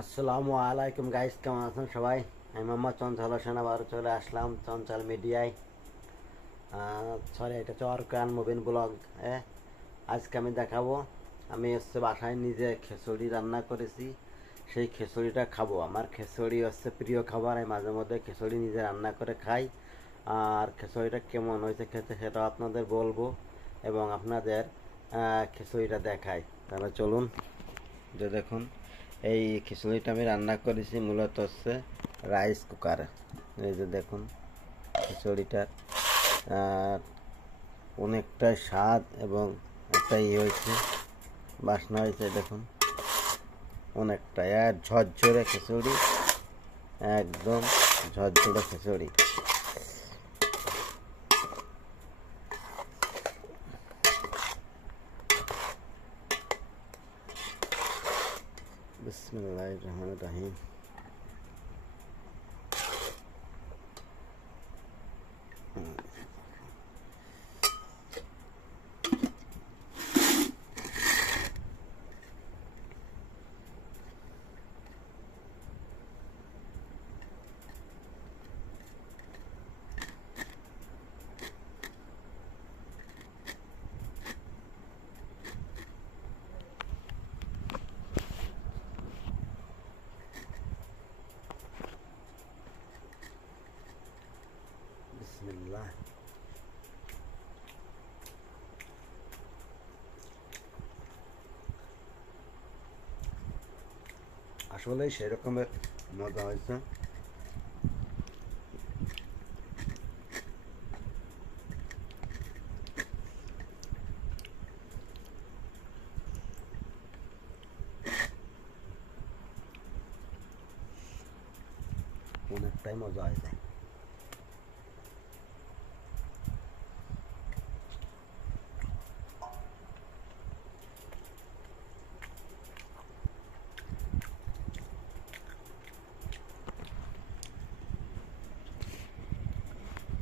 আসসালামু আলাইকুম গাইস, কেমন আছেন সবাই? আমি মোহাম্মদ চঞ্চল হোসেন, আবার চলে আসলাম চঞ্চল মিডিয়ায়। সরি, এটা হচ্ছে অর্কান মুবিন ব্লগ। আজকে আমি দেখাবো, আমি হচ্ছে বাসায় নিজে খিচুড়ি রান্না করেছি। সেই খিচুড়িটা খাবো। আমার খিচুড়ি হচ্ছে প্রিয় খাবার। আমি মাঝে মধ্যে খিচুড়ি নিজে রান্না করে খাই। আর খিচুড়িটা কেমন হয়েছে খেতে সেটাও আপনাদের বলবো এবং আপনাদের খিচুড়িটা দেখাই। তাহলে চলুন, যে দেখুন, এই খিচুড়িটা আমি রান্না করেছি মূলত হচ্ছে রাইস কুকারে। এই যে দেখুন, খিচুড়িটার অনেকটাই স্বাদ এবং একটা হয়েছে, বাসনা হয়েছে। দেখুন, অনেকটাই আর ঝরঝরে খিচুড়ি, একদম ঝরঝরে খিচুড়ি। বিসমিল্লাহির রহমানির রহিম। বিসমিল্লাহ। আসলে সেরকমের মজা হয়েছে। অনেকটাই মজা হয়েছে।